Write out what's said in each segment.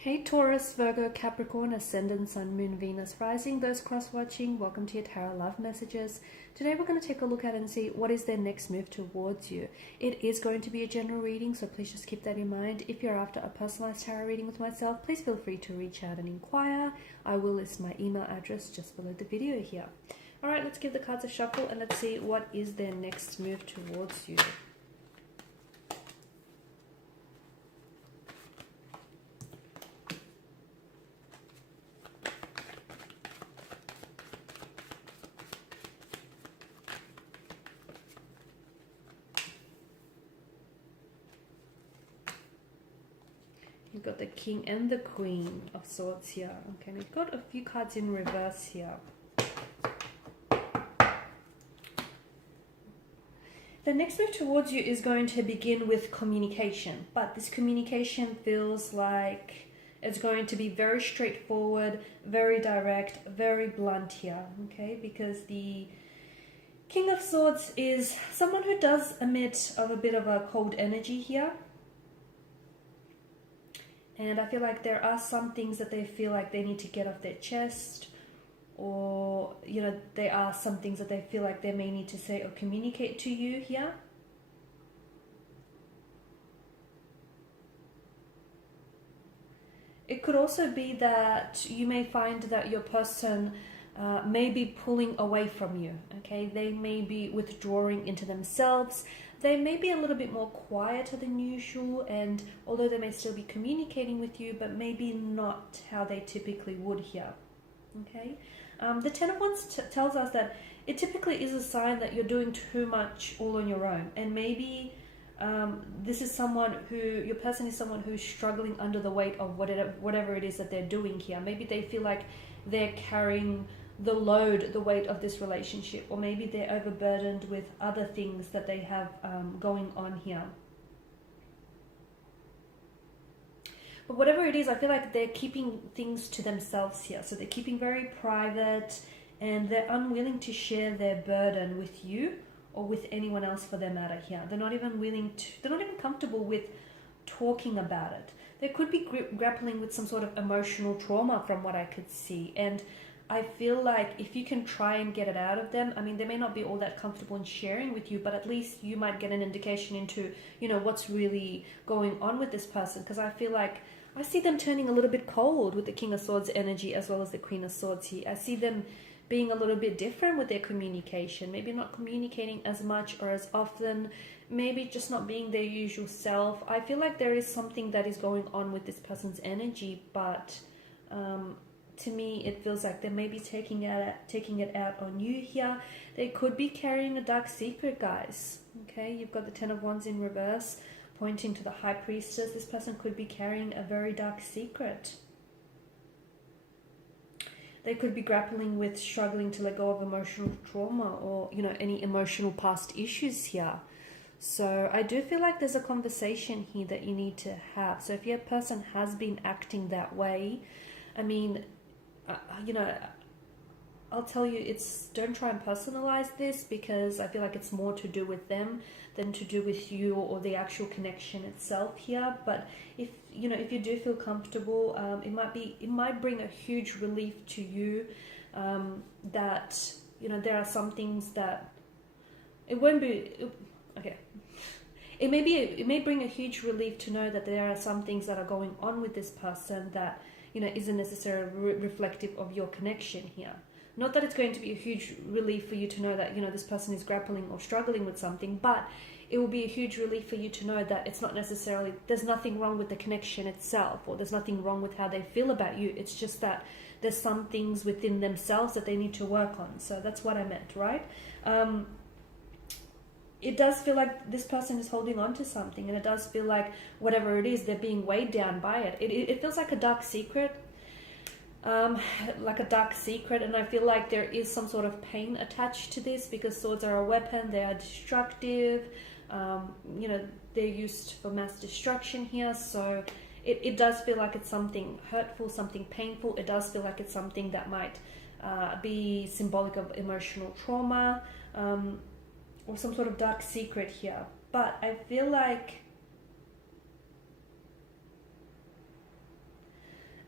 Hey Taurus, Virgo, Capricorn, Ascendant, Sun, Moon, Venus, Rising, those cross-watching, welcome to your Tarot Love Messages. Today we're going to take a look at and see what is their next move towards you. It is going to be a general reading, so please just keep that in mind. If you're after a personalized tarot reading with myself, please feel free to reach out and inquire. I will list my email address just below the video here. Alright, let's give the cards a shuffle and let's see what is their next move towards you. You've got the King and the Queen of Swords here. Okay, we've got a few cards in reverse here. The next move towards you is going to begin with communication, but this communication feels like it's going to be very straightforward, very direct, very blunt here, okay? Because the King of Swords is someone who does emit of a bit of a cold energy here. And I feel like there are some things that they feel like they need to get off their chest, or, you know, there are some things that they feel like they may need to say or communicate to you here. It could also be that you may find that your person may be pulling away from you, okay? They may be withdrawing into themselves. They may be a little bit more quieter than usual, and although they may still be communicating with you, but maybe not how they typically would here, okay? The Ten of Wands tells us that it typically is a sign that you're doing too much all on your own, and maybe this is someone who, your person is someone who's struggling under the weight of whatever it is that they're doing here. Maybe they feel like they're carrying the load, the weight of this relationship, or maybe they're overburdened with other things that they have going on here. But whatever it is, I feel like they're keeping things to themselves here. So they're keeping very private, and they're unwilling to share their burden with you or with anyone else for that matter here. They're not even willing to, they're not even comfortable with talking about it. They could be grappling with some sort of emotional trauma from what I could see, and I feel like if you can try and get it out of them, I mean, they may not be all that comfortable in sharing with you, but at least you might get an indication into, you know, what's really going on with this person. Because I feel like I see them turning a little bit cold with the King of Swords energy as well as the Queen of Swords here. I see them being a little bit different with their communication, maybe not communicating as much or as often, maybe just not being their usual self. I feel like there is something that is going on with this person's energy, but to me, it feels like they may be taking it out on you here. They could be carrying a dark secret, guys. Okay, you've got the Ten of Wands in reverse, pointing to the High Priestess. This person could be carrying a very dark secret. They could be grappling with struggling to let go of emotional trauma, or, you know, any emotional past issues here. So I do feel like there's a conversation here that you need to have. So if your person has been acting that way, I mean, you know, I'll tell you, don't try and personalize this, because I feel like it's more to do with them than to do with you or the actual connection itself here. But if you know, if you do feel comfortable, it might bring a huge relief to you, that, you know, there are some things that it won't be okay. It may bring a huge relief to know that there are some things that are going on with this person that, you know, isn't necessarily reflective of your connection here. Not that it's going to be a huge relief for you to know that, you know, this person is grappling or struggling with something, but it will be a huge relief for you to know that it's not necessarily, there's nothing wrong with the connection itself, or there's nothing wrong with how they feel about you. It's just that there's some things within themselves that they need to work on. So that's what I meant, right? It does feel like this person is holding on to something, and it does feel like whatever it is, they're being weighed down by it. It feels like a dark secret, and I feel like there is some sort of pain attached to this, because swords are a weapon, they are destructive, you know, they're used for mass destruction here. So it does feel like it's something hurtful, something painful. It does feel like it's something that might be symbolic of emotional trauma, or some sort of dark secret here. But I feel like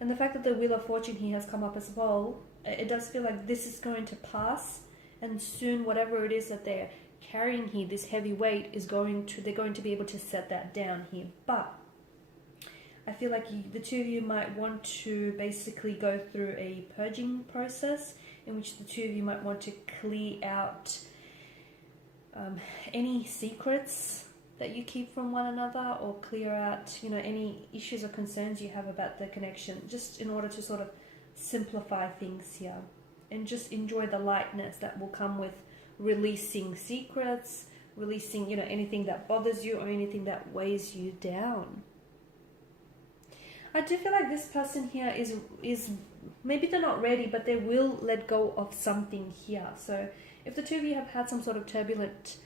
And the fact that the Wheel of Fortune here has come up as well, it does feel like this is going to pass, and soon whatever it is that they're carrying here, this heavy weight, they're going to be able to set that down here. But I feel like the two of you might want to basically go through a purging process in which the two of you might want to clear out any secrets that you keep from one another, or clear out, any issues or concerns you have about the connection, just in order to sort of simplify things here and just enjoy the lightness that will come with releasing secrets, releasing, anything that bothers you or anything that weighs you down. I do feel like this person here is maybe they're not ready, but they will let go of something here. So if the two of you have had some sort of turbulent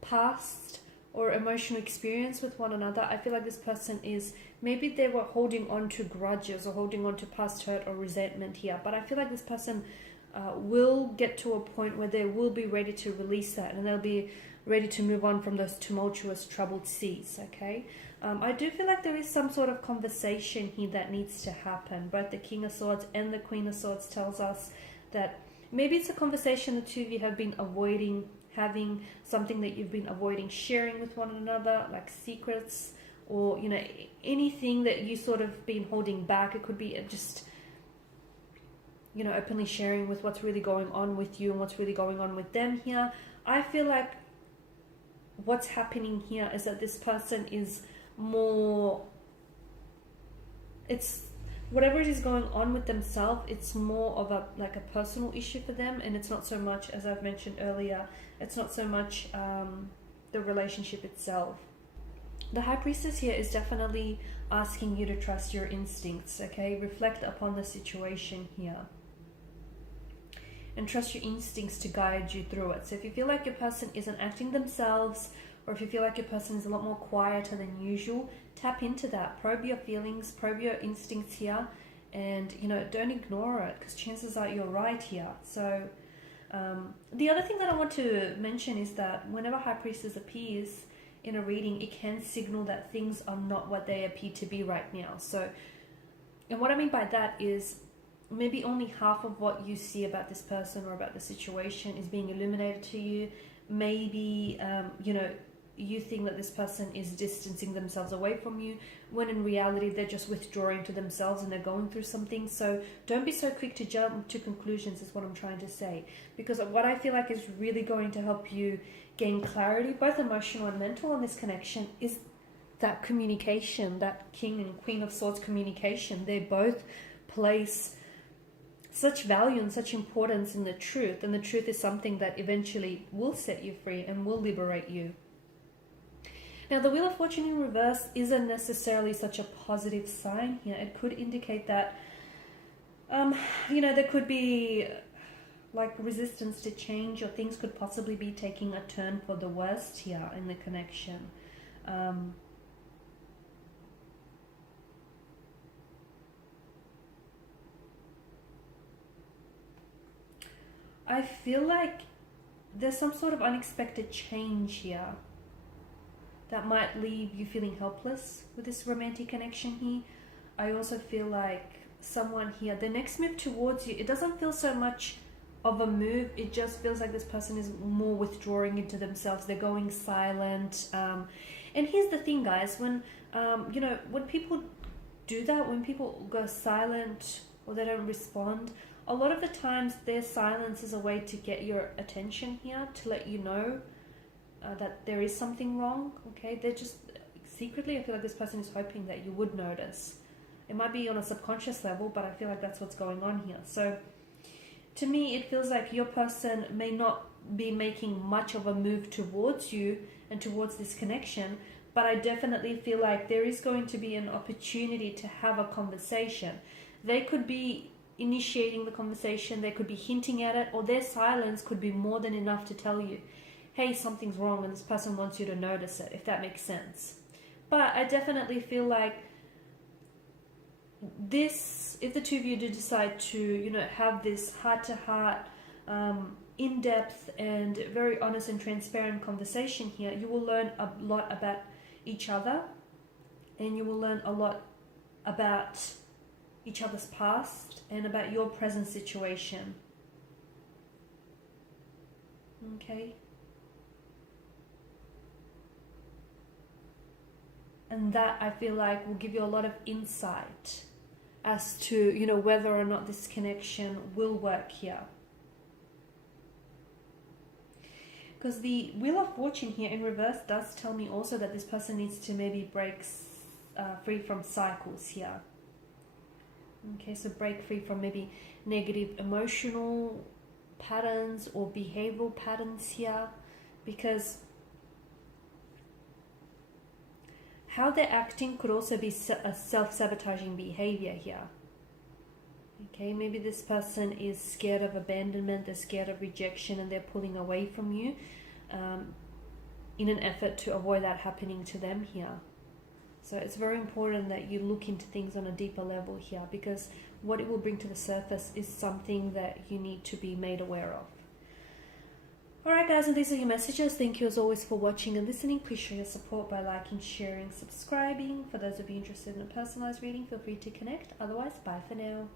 past or emotional experience with one another, I feel like this person maybe they were holding on to grudges or holding on to past hurt or resentment here. But I feel like this person will get to a point where they will be ready to release that, and they'll be ready to move on from those tumultuous, troubled seas, okay? I do feel like there is some sort of conversation here that needs to happen. Both the King of Swords and the Queen of Swords tells us that maybe it's a conversation the two of you have been avoiding having, something that you've been avoiding sharing with one another, like secrets, or, anything that you sort of been holding back. It could be just, openly sharing with what's really going on with you and what's really going on with them here. I feel like what's happening here is that this person is more, it's whatever it is going on with themselves, it's more of a personal issue for them, and it's not so much, as I've mentioned earlier, it's not so much the relationship itself. The High Priestess here is definitely asking you to trust your instincts, okay? Reflect upon the situation here and trust your instincts to guide you through it. So if you feel like your person isn't acting themselves, or if you feel like your person is a lot more quieter than usual, tap into that. Probe your feelings, probe your instincts here, and, don't ignore it, because chances are you're right here. So the other thing that I want to mention is that whenever High Priestess appears in a reading, it can signal that things are not what they appear to be right now. So, and what I mean by that is maybe only half of what you see about this person or about the situation is being illuminated to you. Maybe, you think that this person is distancing themselves away from you, when in reality they're just withdrawing to themselves and they're going through something. So don't be so quick to jump to conclusions, is what I'm trying to say. Because what I feel like is really going to help you gain clarity, both emotional and mental, on this connection is that communication, that King and Queen of Swords communication. They both place such value and such importance in the truth, and the truth is something that eventually will set you free and will liberate you. Now, the Wheel of Fortune in reverse isn't necessarily such a positive sign here. It could indicate that, there could be resistance to change, or things could possibly be taking a turn for the worst here in the connection. I feel like there's some sort of unexpected change here that might leave you feeling helpless with this romantic connection here. I also feel like someone here, the next move towards you, it doesn't feel so much of a move. It just feels like this person is more withdrawing into themselves. They're going silent. And here's the thing, guys, when people do that, when people go silent or they don't respond, a lot of the times their silence is a way to get your attention here, to let you know that there is something wrong, okay? They're just secretly, I feel like this person is hoping that you would notice. It might be on a subconscious level, but I feel like that's what's going on here. So to me, it feels like your person may not be making much of a move towards you and towards this connection, but I definitely feel like there is going to be an opportunity to have a conversation. They could be initiating the conversation, they could be hinting at it, or their silence could be more than enough to tell you, hey, something's wrong, and this person wants you to notice it, if that makes sense. But I definitely feel like this, if the two of you do decide to, have this heart-to-heart, in-depth and very honest and transparent conversation here, you will learn a lot about each other, and you will learn a lot about each other's past and about your present situation. Okay. And that, I feel like, will give you a lot of insight as to, you know, whether or not this connection will work here. Because the Wheel of Fortune here in reverse does tell me also that this person needs to maybe break free from cycles here. Okay, so break free from maybe negative emotional patterns or behavioral patterns here, because how they're acting could also be a self-sabotaging behavior here. Okay, maybe this person is scared of abandonment, they're scared of rejection, and they're pulling away from you in an effort to avoid that happening to them here. So it's very important that you look into things on a deeper level here, because what it will bring to the surface is something that you need to be made aware of. Alright guys, and these are your messages. Thank you as always for watching and listening. Please show your support by liking, sharing, subscribing. For those of you interested in a personalized reading, feel free to connect. Otherwise, bye for now.